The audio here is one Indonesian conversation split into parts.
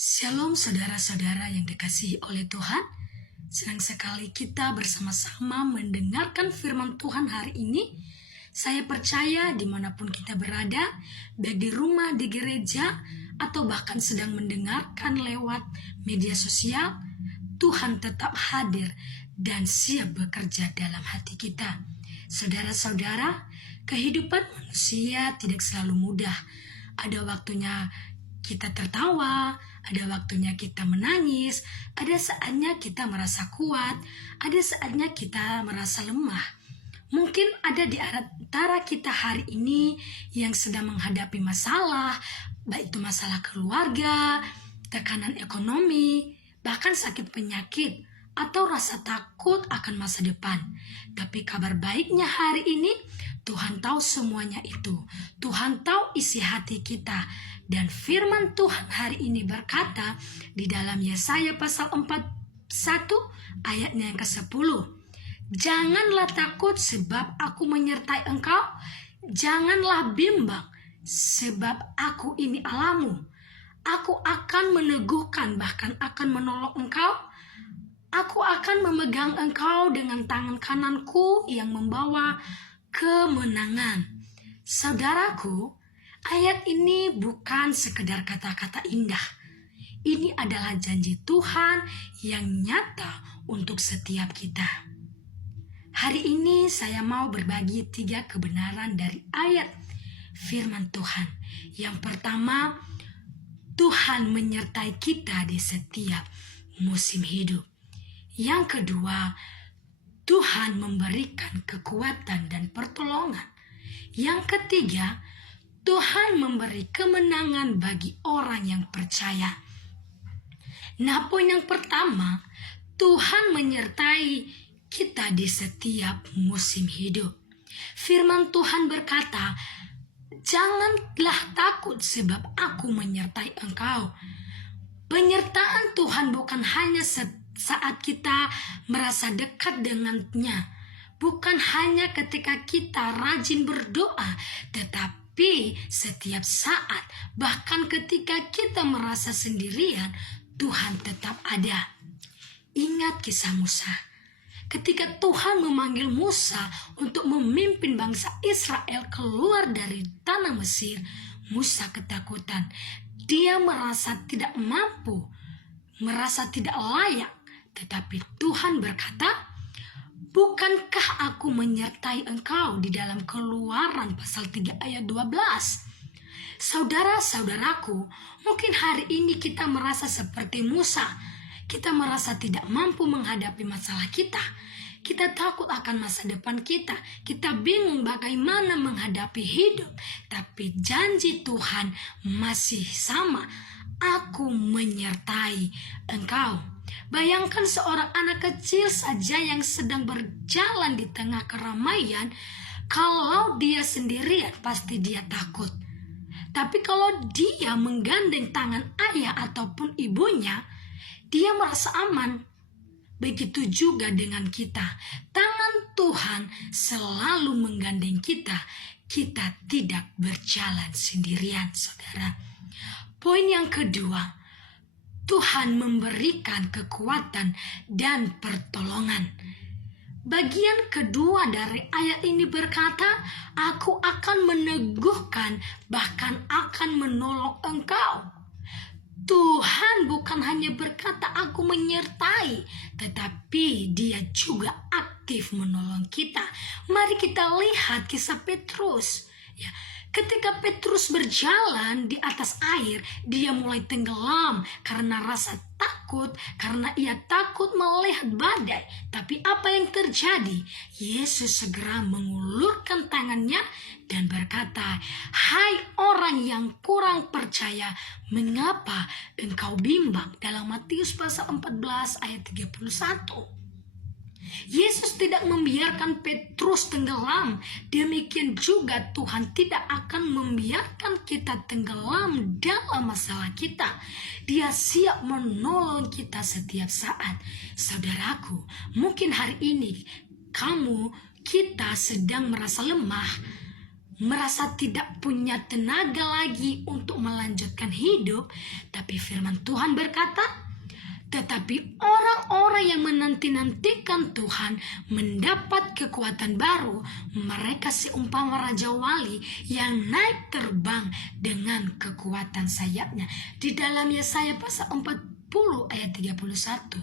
Shalom saudara-saudara yang dikasihi oleh Tuhan. Senang sekali kita bersama-sama mendengarkan firman Tuhan hari ini. Saya percaya dimanapun kita berada, baik di rumah, di gereja, atau bahkan sedang mendengarkan lewat media sosial, Tuhan tetap hadir dan siap bekerja dalam hati kita. Saudara-saudara, kehidupan manusia tidak selalu mudah. Ada waktunya kita tertawa, ada waktunya kita menangis, ada saatnya kita merasa kuat, ada saatnya kita merasa lemah. Mungkin ada di antara kita hari ini yang sedang menghadapi masalah, baik itu masalah keluarga, tekanan ekonomi, bahkan sakit penyakit, atau rasa takut akan masa depan. Tapi kabar baiknya hari ini, Tuhan tahu semuanya itu. Tuhan tahu isi hati kita. Dan firman Tuhan hari ini berkata di dalam Yesaya pasal 41 ayatnya yang ke-10. Janganlah takut sebab aku menyertai engkau. Janganlah bimbang sebab aku ini Allahmu. Aku akan meneguhkan bahkan akan menolong engkau. Aku akan memegang engkau dengan tangan kananku yang membawa kemenangan. Saudaraku, ayat ini bukan sekedar kata-kata indah. Ini adalah janji Tuhan yang nyata untuk setiap kita. Hari ini saya mau berbagi 3 kebenaran dari ayat firman Tuhan. Yang pertama, Tuhan menyertai kita di setiap musim hidup. Yang kedua, Tuhan memberikan kekuatan dan pertolongan. Yang ketiga, Tuhan memberi kemenangan bagi orang yang percaya. Nah, poin yang pertama, Tuhan menyertai kita di setiap musim hidup. Firman Tuhan berkata, janganlah takut sebab aku menyertai engkau. Penyertaan Tuhan bukan hanya saat kita merasa dekat dengannya, bukan hanya ketika kita rajin berdoa, tetapi setiap saat, bahkan ketika kita merasa sendirian, Tuhan tetap ada. Ingat kisah Musa. Ketika Tuhan memanggil Musa untuk memimpin bangsa Israel keluar dari tanah Mesir, Musa ketakutan. Dia merasa tidak mampu, merasa tidak layak. Tetapi Tuhan berkata, bukankah aku menyertai engkau di dalam Keluaran pasal 3 ayat 12? Saudara-saudaraku, mungkin hari ini kita merasa seperti Musa. Kita merasa tidak mampu menghadapi masalah kita. Kita takut akan masa depan kita. Kita bingung bagaimana menghadapi hidup. Tapi janji Tuhan masih sama. Aku menyertai engkau. Bayangkan seorang anak kecil saja yang sedang berjalan di tengah keramaian. Kalau dia sendirian pasti dia takut. Tapi kalau dia menggandeng tangan ayah ataupun ibunya, dia merasa aman. Begitu juga dengan kita. Tangan Tuhan selalu menggandeng kita. Kita tidak berjalan sendirian, saudara. Poin yang kedua, Tuhan memberikan kekuatan dan pertolongan. Bagian kedua dari ayat ini berkata, aku akan meneguhkan, bahkan akan menolong engkau. Tuhan bukan hanya berkata aku menyertai, tetapi dia juga aktif menolong kita. Mari kita lihat kisah Petrus. Ya, ketika Petrus berjalan di atas air, dia mulai tenggelam karena rasa takut, karena ia takut melihat badai. Tapi apa yang terjadi? Yesus segera mengulurkan tangannya dan berkata, hai orang yang kurang percaya, mengapa engkau bimbang? Dalam Matius pasal 14 ayat 31. Yesus tidak membiarkan Petrus tenggelam. Demikian juga Tuhan tidak akan membiarkan kita tenggelam dalam masalah kita. Dia siap menolong kita setiap saat. Saudaraku, mungkin hari ini kita sedang merasa lemah. merasa tidak punya tenaga lagi untuk melanjutkan hidup, tapi firman Tuhan berkata, tetapi orang-orang yang menanti-nantikan Tuhan mendapat kekuatan baru. Mereka seumpama Raja Wali yang naik terbang dengan kekuatan sayapnya. Di dalam Yesaya pasal 40 ayat 31.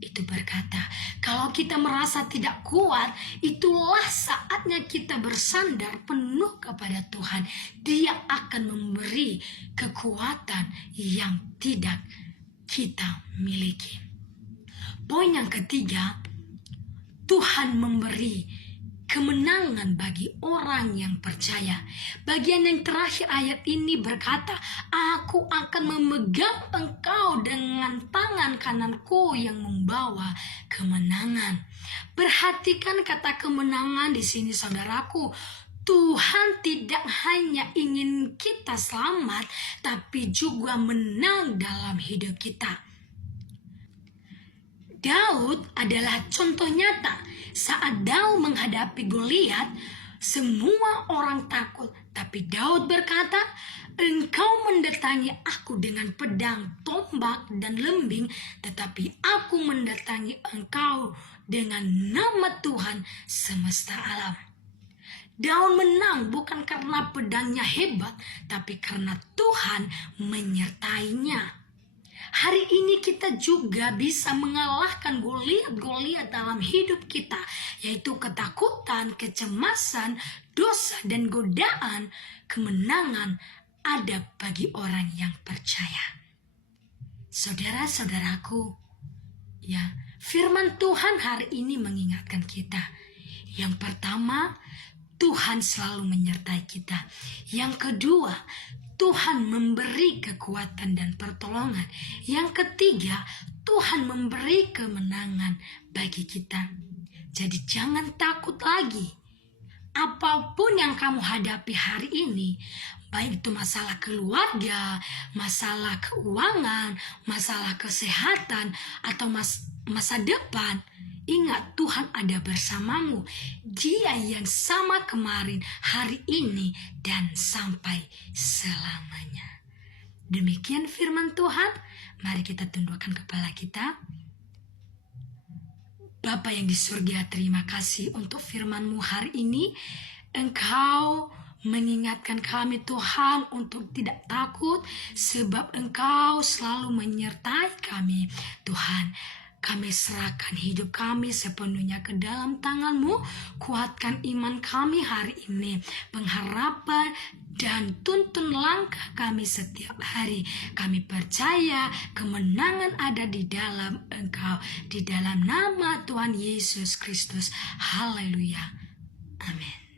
Itu berkata, kalau kita merasa tidak kuat, itulah saatnya kita bersandar penuh kepada Tuhan. Dia akan memberi kekuatan yang tidak kita miliki. Poin yang ketiga, Tuhan memberi kemenangan bagi orang yang percaya. Bagian yang terakhir ayat ini berkata, aku akan memegang engkau dengan tangan kananku yang membawa kemenangan. Perhatikan kata kemenangan di sini, saudaraku. Tuhan tidak hanya ingin kita selamat, tapi juga menang dalam hidup kita. Daud adalah contoh nyata. Saat Daud menghadapi Goliat, semua orang takut. Tapi Daud berkata, engkau mendatangi aku dengan pedang, tombak, dan lembing, tetapi aku mendatangi engkau dengan nama Tuhan semesta alam. Daud menang bukan karena pedangnya hebat, tapi karena Tuhan menyertainya. Hari ini kita juga bisa mengalahkan Goliat dalam hidup kita, yaitu ketakutan, kecemasan, dosa, dan godaan. Kemenangan ada bagi orang yang percaya. Saudara-saudaraku, ya, firman Tuhan hari ini mengingatkan kita. Yang pertama, Tuhan selalu menyertai kita. Yang kedua, Tuhan memberi kekuatan dan pertolongan. Yang ketiga, Tuhan memberi kemenangan bagi kita. Jadi jangan takut lagi. Apapun yang kamu hadapi hari ini, baik itu masalah keluarga, masalah keuangan, masalah kesehatan, atau masa depan, ingat Tuhan ada bersamamu. Dia yang sama kemarin, hari ini, dan sampai selamanya. Demikian firman Tuhan. Mari kita tundukkan kepala kita. Bapa yang di surga, terima kasih untuk firman-Mu hari ini. Engkau mengingatkan kami Tuhan untuk tidak takut, sebab Engkau selalu menyertai kami. Tuhan, kami serahkan hidup kami sepenuhnya ke dalam tangan-Mu. Kuatkan iman kami hari ini, pengharapan dan tuntun langkah kami setiap hari. Kami percaya kemenangan ada di dalam Engkau, di dalam nama Tuhan Yesus Kristus. Haleluya. Amin.